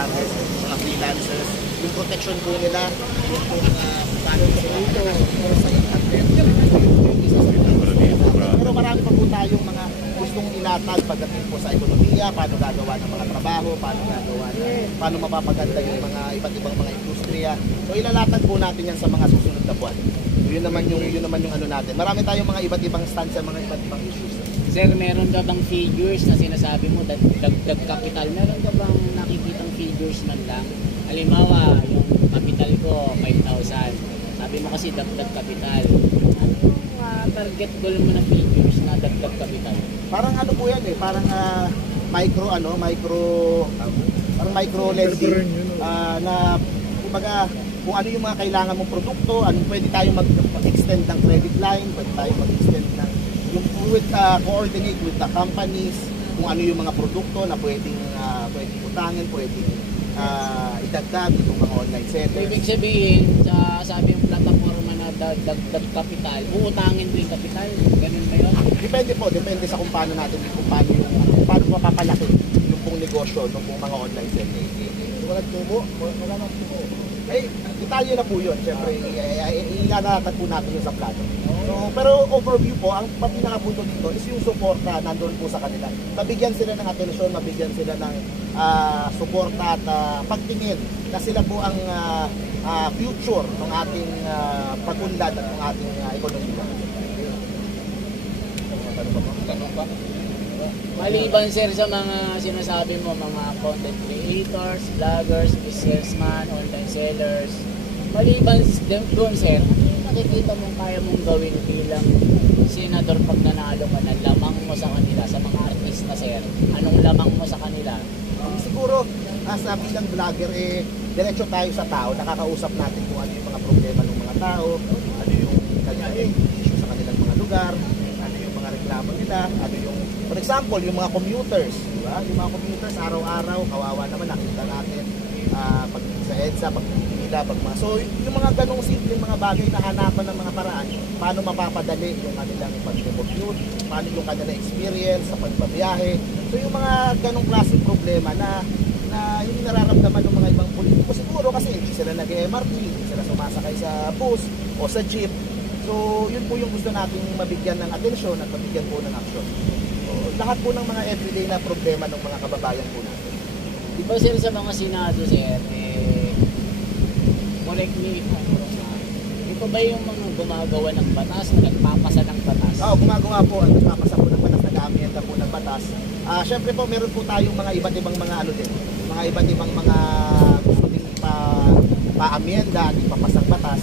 vloggers, mga freelancers, yung protection po nila, yung po paano sa internet, pero marami pa po tayong mga gustong ilatag pagdating po sa ekonomiya, paano gagawa ng mga trabaho, paano mapapaganda yung mga iba't ibang mga industriya. So ilalatag po natin yan sa mga susunod na buwan. So, yun naman yung ano natin. Marami tayong mga iba't ibang stance sa mga iba't ibang issues. Sir, meron ka bang figures na sinasabi mo, dagdag capital? Meron ka bang nakikitang figures man lang? Halimbawa, yung capital ko, 5,000. Sabi mo kasi dagdag capital. Anong target goal mo na figures na dagdag capital? Parang ano po yan parang micro lending na kumbaga kung ano yung mga kailangan mong produkto, anong pwede tayong mag-extend ng credit line, pwede tayong mag-extend ng yung coordinate with the companies, kung ano yung mga produkto na pwedeng utangin, pwedeng idagdag itong mga online sellers. Ibig sabihin, sabi yung plataforma na dagdag capital, uutangin din capital, ganun ba yun? Depende sa kung paano paano mapapalaki yung pong negosyo ng pong mga online sellers. Wala nang tubo. Detalye na po yun, syempre, ilalatan po natin yung sa plano. So, pero overview po, ang pinakapunto dito is yung suporta nandun po sa kanila. Mabigyan sila ng atensyon, mabigyan sila ng suporta at pagtingin na sila po ang future ng ating pag-unlad at ng ating ekonomiya. Tanong pa? Maliban sir sa mga sinasabi mo, mga content creators, vloggers, businessman, online sellers, maliban doon sir, ano yung nakikita mong kaya mong gawin bilang senador pag nanalo ka na lamang mo sa kanila, sa mga artista sir? Anong lamang mo sa kanila? Siguro, bilang vlogger, diretso tayo sa tao, nakakausap natin kung ano yung mga problema ng mga tao, ano yung kanilang issue sa kanilang mga lugar, ano yung mga reklamo nila, ano yung, for example, yung mga commuters, diba? Yung mga commuters, araw-araw, kawawa naman, nakita natin, pag sa EDSA, pag pila, so yung mga ganong simple mga bagay na hanapan ng mga paraan, paano mapapadali yung kanilang pag-commute, paano yung kanilang experience sa pagbabiyahe. So yung mga ganong klaseng problema na hindi nararamdaman ng mga ibang politiko siguro kasi hindi sila nag-MRT, hindi sila sumasakay sa bus o sa jeep. So yun po yung gusto nating mabigyan ng atensyon at mabigyan po ng aksyon. So, lahat po ng mga everyday na problema ng mga kababayan po natin. Di ba sir sa mga senado sir, correct me if I'm wrong, ito ba yung mga gumagawa ng batas, nagpapasa ng batas? Oo, gumagawa po at nagpapasa po ng batas, nag-aamyenda po ng batas. Siyempre po meron po tayong mga iba't ibang mga mga iba't ibang mga gusto ding pa-amyenda at ipapasang batas.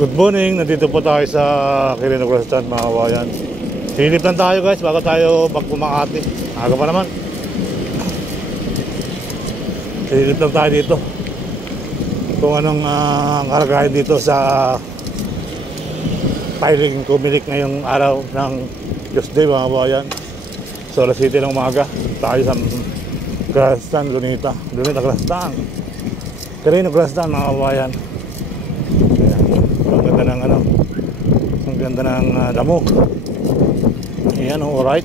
Good morning, nandito po tayo sa Quirino Restaurant mga kabayan. Silip lang tayo guys bago tayo magpumakati. Aga pa naman. Silip lang tayo dito. Kung anong karagahan dito sa filing kumilik ngayong araw ng Tuesday mga kabayan. So alas 7 ng umaga tayo sa Grastan, Lunita Grastan. Quirino Grastan mga kabayan. Ang ganda ng ang ganda ng damo. Ayan, alright.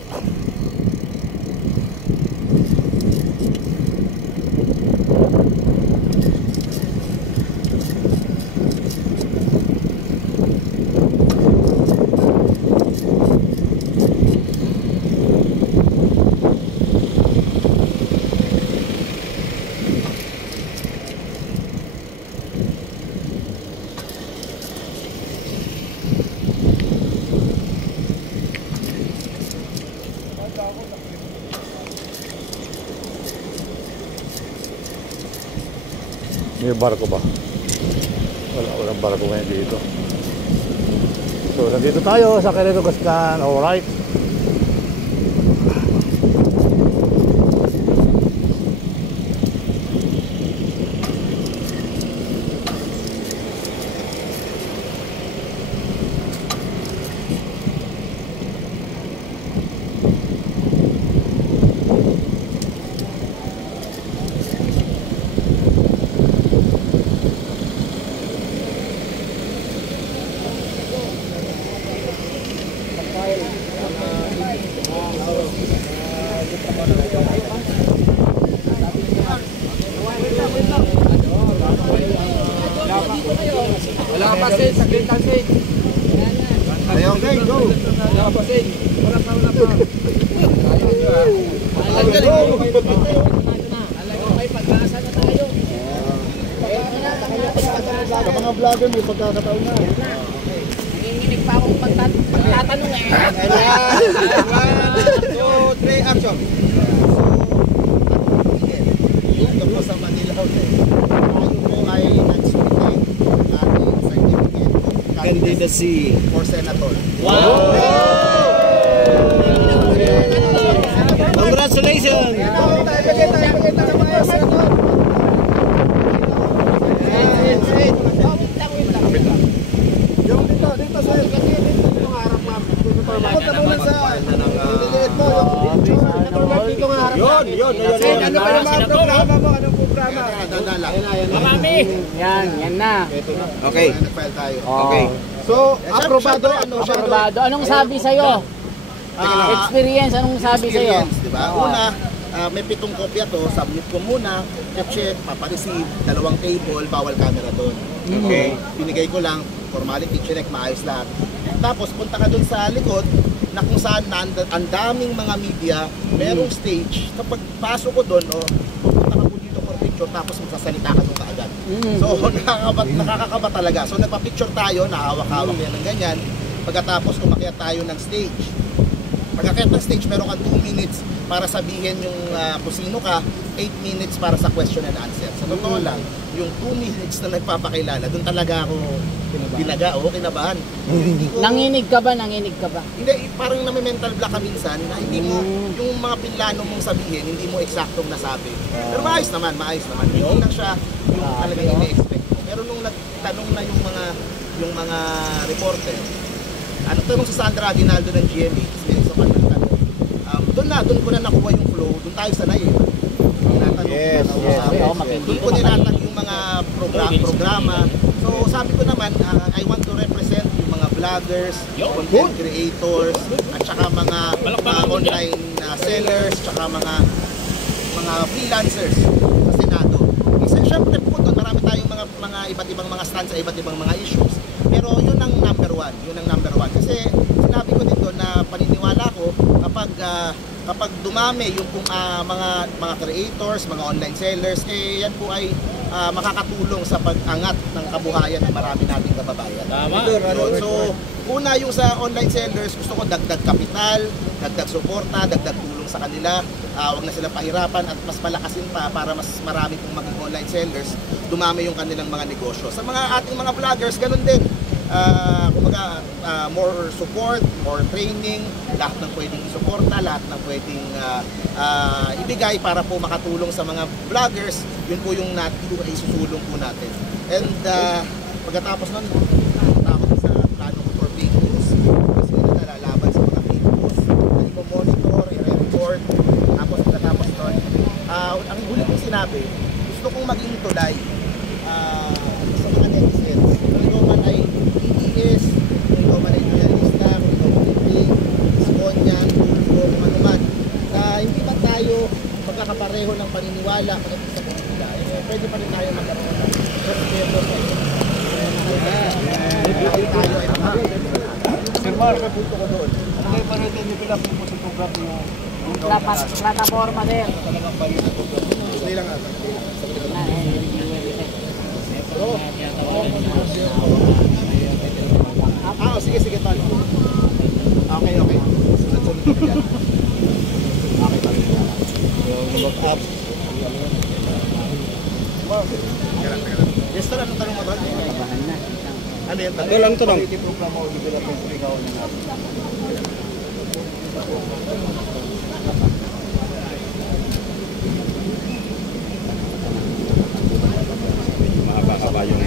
May barko ba? Walang barko ngayon dito. So, nandito tayo sa Quirino Grastan. Alright. Wala ka pa sin, saglit lang sin. Okay, go! Wala ka pa sin. Wala pa. Ang galing mo! May pag-asa na tayo. Sa mga vlogger may pagkakataon na. Nanginginig pa akong pagtatanong eh. 1, 2, 3, action. Dito po sa Manila Hotel. Tayo po ay nag-submit ng ating certificate of candidacy for senator. Congratulations! Yung dito sir. Yung harap ma'am. Yun. Ano ba yung mga programa mo? Anong programa? Dadala. Marami. Yan na. Okay. Nag-file tayo. Okay. So, aprobado. Aprobado. Anong sabi sa'yo? Experience, anong sabi sa'yo? Experience, di ba? Una, may 7 kopya to, submit ko muna, check, papareceive, 2 table, bawal camera doon. Okay? Binigay ko lang, formality check, maayos lahat. Tapos punta ka doon sa likod, na kung saan na ang daming mga media, merong stage, kapag pasok ko doon, pupunta ka po dito for picture, tapos magsasalita ka doon kaagad. So, nakakakaba talaga. So, nagpa-picture tayo, nahawak-hawak yan ng ganyan. Pagkatapos, umakyat tayo ng stage. Pagkakit ng stage, meron ka 2 minutes para sabihin yung kung sino ka, 8 minutes para sa question and answer. Sa totoo lang, yung 2 minutes na nagpapakilala, doon talaga ako kinabahan. Nanginig ka ba? Hindi, parang nami-mental block ka minsan na hindi mo, yung mga pinlano mong sabihin, hindi mo eksaktong nasabi. Pero maayos naman. Hindi lang siya yung talagang ini-expect mo. Pero nung nagtanong na yung mga reporter, ano tanong si Sandra Aguinaldo ng GMA, experience sa pagtanong. Doon ko na nakuha yung flow, doon tayo sanay eh. Yes. Doon ko nilatag yung mga programa. So sabi ko naman, I want to represent yung mga vloggers, content creators, at saka mga online sellers, saka mga freelancers sa Senado. Kasi syempre po doon, marami tayong mga iba't ibang mga stand sa iba't ibang mga issues. Pero yun ang number one. Kasi sinabi ko din doon na paniniwala ko kapag dumami yung mga creators, mga online sellers, yan po ay makakatulong sa pag-angat ng kabuhayan ng marami nating kababayan. So, una yung sa online sellers, gusto ko dagdag kapital, dagdag suporta, dagdag tulong sa kanila. Huwag na sila pahirapan at mas palakasin pa para mas marami pong maging online sellers, dumami yung kanilang mga negosyo. Sa mga ating mga vloggers, ganun din. kumbaga, more support, more training, lahat ng pwedeng isuporta, lahat ng pwedeng ibigay para po makatulong sa mga vloggers. Yun po yung isusulong po natin. And pagkatapos nun, tapos sa plano ko for fake news, kasi nalalaban sa mga fake news, i-monitor, i-report. Tapos pagkatapos nun, ang huli kong sinabi, gusto kong maging tulay sa mga netizens. Kung ikaw man ay TTS, kung ikaw man ay realista, kung ikaw man ay Skonyan, kung ano man, hindi man tayo magkakapareho ng paniniwala pagdating sa politika, pwede pa rin tayo magkaroon ng respeto sa iyo. Tayo ay pamahal. Sir Mark, may punto ko doon. Ano kayo pa rin yung pila po sa program niyo? Plataforma, sir. Talagang balik sa program. Hindi lang ata. Sige, tol. Okay. Sunod-sunod kami dyan. Okay, tol. Yung lock up. Yes, tol, anong tanong mo, tol? Ano yan, tol? Ito lang, ito lang. Quality program o development for ikaw na natin. Mahaba-haba yung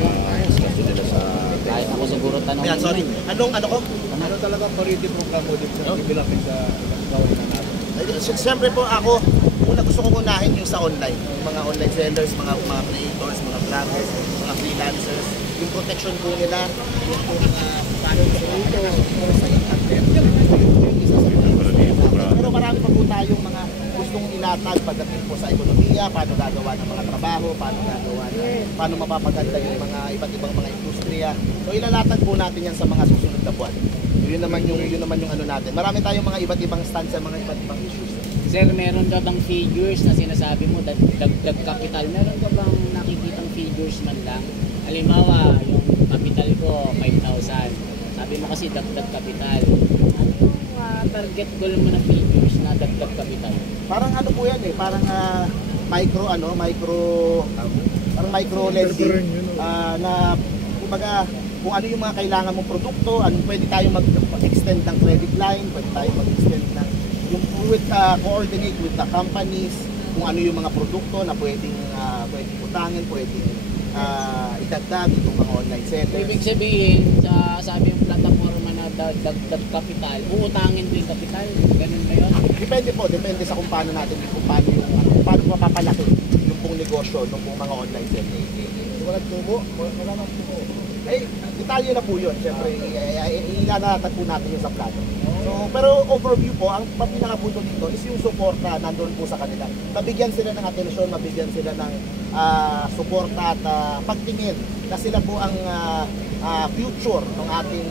discussion nila sa... Kahit ako siguro tanong. Ayan, sorry. Ano ko? Ano talaga quality program mo development sa gawin na natin? Siyempre po ako, una gusto ko unahin yung sa online. Yung mga online sellers, mga creators, mga vloggers, mga freelancers. Yung protection po nila, yung po paano ito sa internet. Yung isa sa pero marami pa po tayong mga gustong ilatag pagdating po sa ekonomiya, paano gagawa ng mga trabaho, paano mapapaganda yung mga iba't ibang mga industriya. So ilalatag po natin yan sa mga susunod na buwan. Yun naman yung ano natin. Marami tayong mga iba't ibang stand sa mga iba't ibang issues. Sir, meron ka bang figures na sinasabi mo, dagdag capital? Meron ka bang nakikitang figures man lang? Halimbawa, yung capital ko, 5,000. Sabi mo kasi dagdag capital. Ano yung target goal mo na figures na dagdag capital? Parang ano po yan parang micro lending na kumbaga kung ano yung mga kailangan mong produkto, anong pwede tayo mag-extend ng credit line, pwede tayo mag-extend ng yung coordinate with the companies, kung ano yung mga produkto na pwedeng utangin, pwedeng idagdag itong mga online sellers. Ibig sabihin, sabi yung plataforma na dagdag capital, uutangin din capital? Ganun ba yun? Depende sa kung paano paano mapapalaki yung pong negosyo ng pong mga online sellers. Wala nang tubo. Detalye na po yun. Siyempre, ilalatag po natin yung sa plano. So, pero overview po, ang pinakapunto dito is yung suporta nandun po sa kanila. Mabigyan sila ng atensyon, mabigyan sila ng suporta at pagtingin na sila po ang future ng ating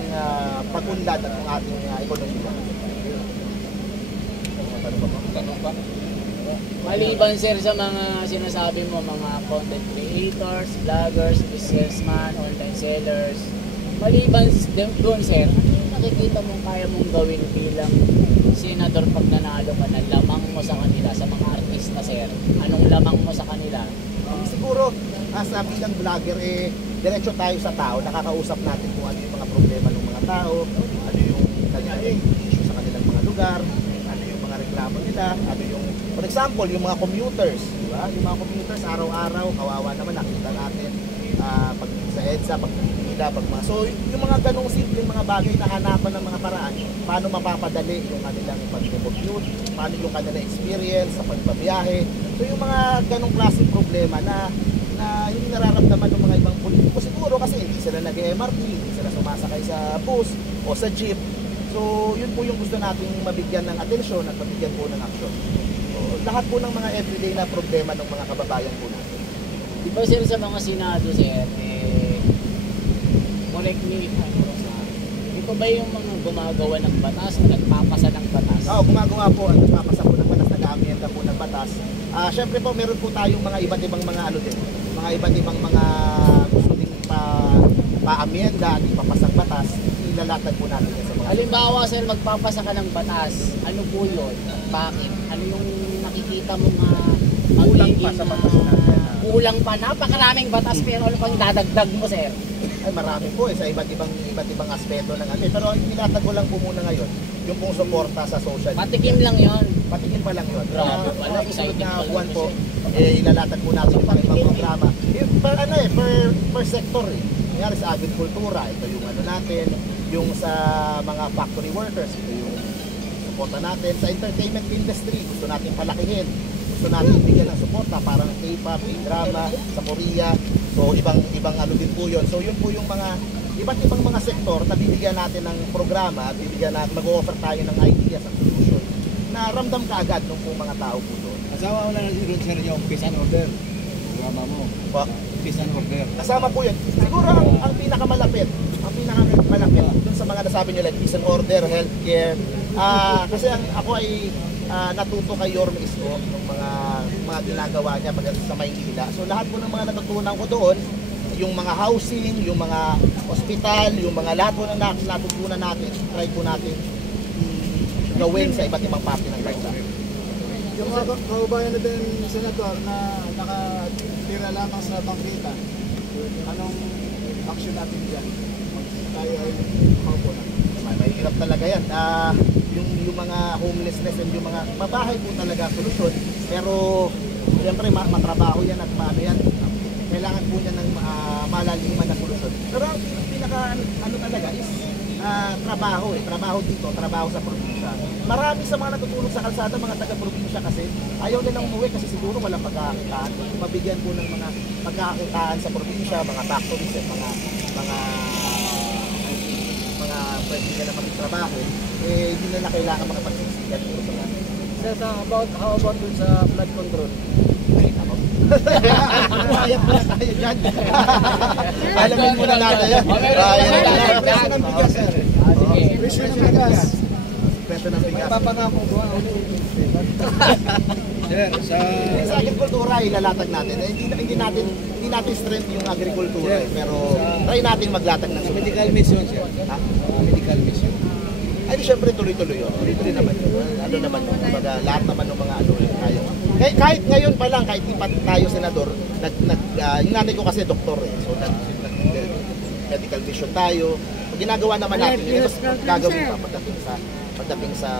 pag-unlad at ng ating ekonomiya. Tanong pa? Maliban sir sa mga sinasabi mo, mga content creators, vloggers, businessman, online sellers, maliban doon sir, ano yung nakikita mong kaya mong gawin bilang senador pag nanalo ka na lamang mo sa kanila, sa mga artista sir? Anong lamang mo sa kanila? Siguro, bilang vlogger, diretso tayo sa tao, nakakausap natin kung ano yung mga problema ng mga tao, ano yung kanilang issue sa kanilang mga lugar, ano yung mga reklamo nila, ano yung, for example, yung mga commuters, di ba? Yung mga commuters, araw-araw, kawawa naman, nakita natin, pag sa EDSA, pag pipila, so yung mga ganong simpleng mga bagay na hanapan ng mga paraan, paano mapapadali yung kanilang pag-commute, paano yung kanilang experience sa pagbabiyahe. So yung mga ganong klaseng problema na hindi nararamdaman ng mga ibang politiko siguro kasi hindi sila nag-MRT, hindi sila sumasakay sa bus o sa jeep. So yun po yung gusto nating mabigyan ng atensyon at mabigyan po ng aksyon. So, lahat po ng mga everyday na problema ng mga kababayan po natin. Di ba sir sa mga senado sir, correct me if I'm wrong ha, ito ba yung mga gumagawa ng batas, nagpapasa ng batas? Oo, gumagawa po at nagpapasa po ng batas, nag-aamyenda po ng batas. Siyempre po, meron po tayong mga iba't ibang mga mga iba't ibang mga gusto ding pa-amyenda at ipapasang batas, ilalatag po natin yan sa mga... Halimbawa sir, magpapasa ka ng batas, ano po yun? Bakit? Ano yung nakikita mo Kulang pa sa batas natin. Kulang pa, napakaraming batas pero ano pang dadagdag mo sir? Ay, marami po sa iba't ibang aspeto ng ano. Pero tinatag ko lang po muna ngayon, yung pong suporta sa social media. Patikim lang yon. Patikin pa lang yun. Grabe pala, Susunod exciting na pala buwan kasi. po, ilalatag po natin yung mga programa. Per sector eh. Nangyari sa agrikultura, ito yung ano natin, yung sa mga factory workers, ito yung suporta natin. Sa entertainment industry, gusto natin palakihin. Gusto natin bigyan ng suporta, parang K-pop, K-drama, sa Korea. So ibang ano din po yun. So yun po yung mga iba't ibang mga sektor na bibigyan natin ng programa, bibigyan natin, mag-offer tayo ng ideas at solution na ramdam ka agad ng po mga tao po doon. Kasama mo na rin sir yung peace and order. Programa mo. Po. Peace and order. Kasama po yun. Siguro ang pinakamalapit dun sa mga nasabi nyo like peace and order, healthcare. Kasi ako ay natuto kay Yorme Isko ng mga ginagawa niya pagdating sa Maynila. So lahat po ng mga natutunan ko doon, yung mga housing, yung mga hospital, yung mga lahat po na natutunan natin, try po natin gawin sa iba't ibang parte ng bansa. Yung mga kaubayan natin, Senator, na nakatira lamang sa Bangkita, anong action natin dyan? Tayo ay makaupo na. Mahirap talaga yan. Yung mga homelessness and yung mga mabahay po talaga solusyon. Pero siyempre matrabaho yan at maano yan. Kailangan po niya ng malaliman na solusyon. Pero ang pinaka ano talaga is trabaho trabaho dito, trabaho sa probinsya. Marami sa mga natutulog sa kalsada, mga taga-probinsya kasi ayaw nilang umuwi kasi siguro walang pagkakakitaan. Mabigyan po ng mga pagkakakitaan sa probinsya, mga factories at mga pwede nila magtrabaho, hindi na kailangan mga pagsisigan dito sa mga. Sir, how about dun sa flood control? Ay, ako. Ayap na tayo dyan. Alamin muna natin yan. Presyo ng bigas, sir. Presyo ng bigas. Presyo ng bigas. Papangako ko. Sir, Sa agrikultura, ilalatag natin. Hindi natin strength yung agrikultura. Pero try natin maglatag ng medical mission sir. Medical mission. Ay, syempre tuloy-tuloy yun. Tuloy-tuloy naman yun. Ano naman yun. Kumbaga, lahat naman ng mga ano yun tayo. Kahit ngayon pa lang, kahit di pa tayo senador, yung nanay ko kasi doktor eh. So, medical mission tayo. Pag ginagawa naman natin, yun, ito gagawin pa pagdating sa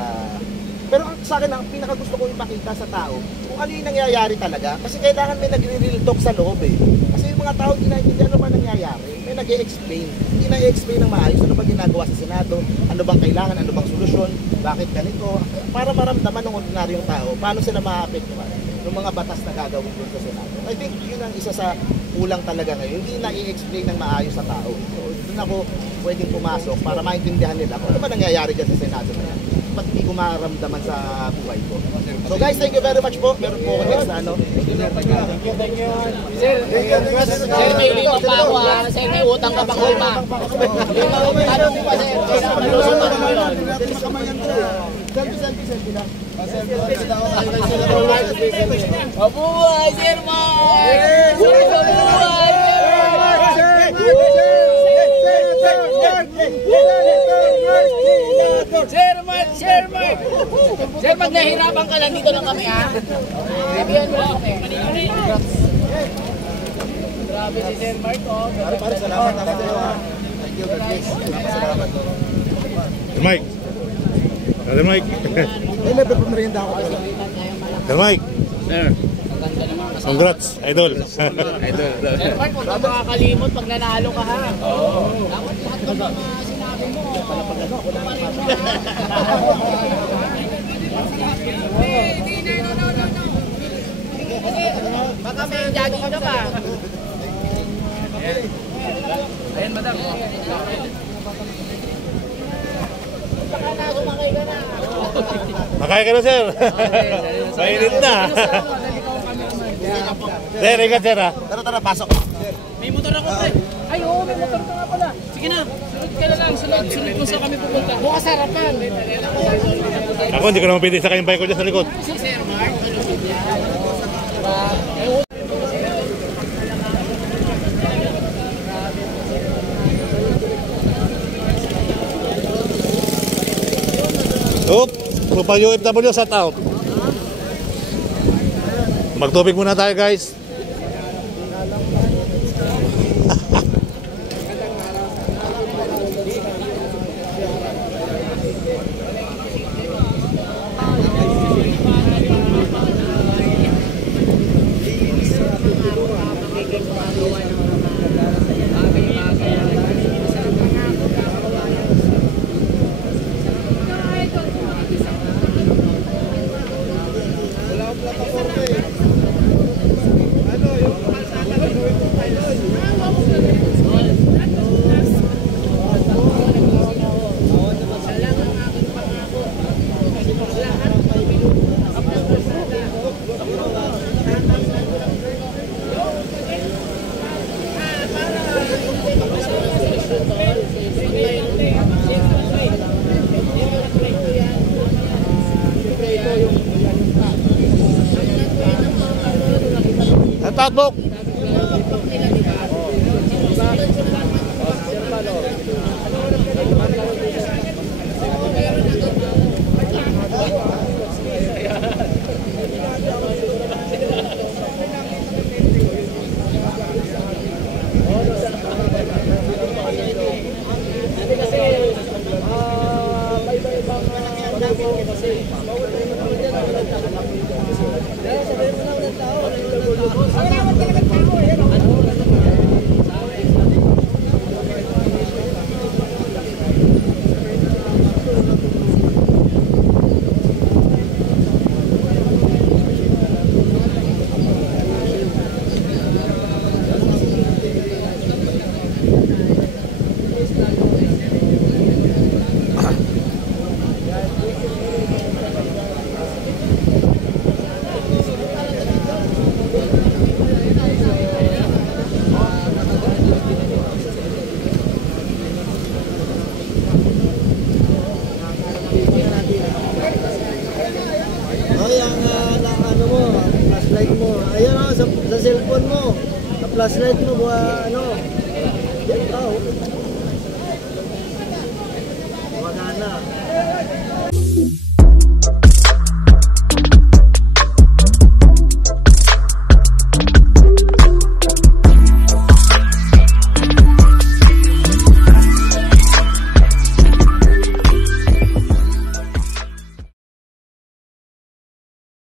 pero sa akin, ang pinakagusto ko ipakita sa tao, kung ano yung nangyayari talaga. Kasi kailangan may nagre-real talk sa loob eh. Kasi yung mga tao, hindi naintindihan ano ba nangyayari. May nag-e-explain. Hindi na-e-explain ng maayos ano ba ginagawa sa Senado, ano bang kailangan, ano bang solusyon, bakit ganito. Para maramdaman ng ordinaryong tao, paano sila ma-apektuhan ng mga batas na gagawin doon sa Senado. I think yun ang isa sa kulang talaga ngayon. Hindi na-i-explain ng maayos sa tao. So, doon ako pwedeng pumasok para maintindihan nila kung ano ba nangyayari dyan sa Senado na yan. Ba't hindi ko maramdaman sa buhay ko. So guys, thank you very much po. Meron po ako next na ano. Sir, may lima pa ako ha. Sir, may utang ka pang lima. Ano pa sir? Selfie lang. Mabuhay, Sir Mark! Mabuhay! Sir Mark! Sir Mark! Sir, pag nahirapan ka lang, dito lang kami ha. Sabihan mo lang kami. Grabe si Sir Mark oh. Pare, salamat na sa iyo. Thank you, God bless. Salamat. Sir Mike. Sir Mike. May level po merienda ako. Sir Mike. Sir. Maganda naman kasama. Congrats, idol. Sir Mark, huwag kang makakalimot pag nanalo ka ha. Dapat lahat ng mga sinabi mo. Baka may jogging ka pa. Ayan, madam. Baka na, sumakay ka na. Makaya ka na, sir. Mainit na. Sir, ingat, sir, ha? Tara, pasok. May motor ako, pre. Ay, oo, may motor ka nga pala. Sige na, sunod ka na lang. Sunod kung saan kami pupunta. Bukas harapan. Ako, hindi ko naman pwede sa kanyang bike ko dyan sa likod. Si Sir Mark, ano siya? Oop, pupang UFW sa out. Magtubig muna tayo, guys. Facebook. Ay, ang ano mo, flashlight mo. Ayan o, sa cellphone mo. Sa flashlight mo, ano. Yan ka, Wala na.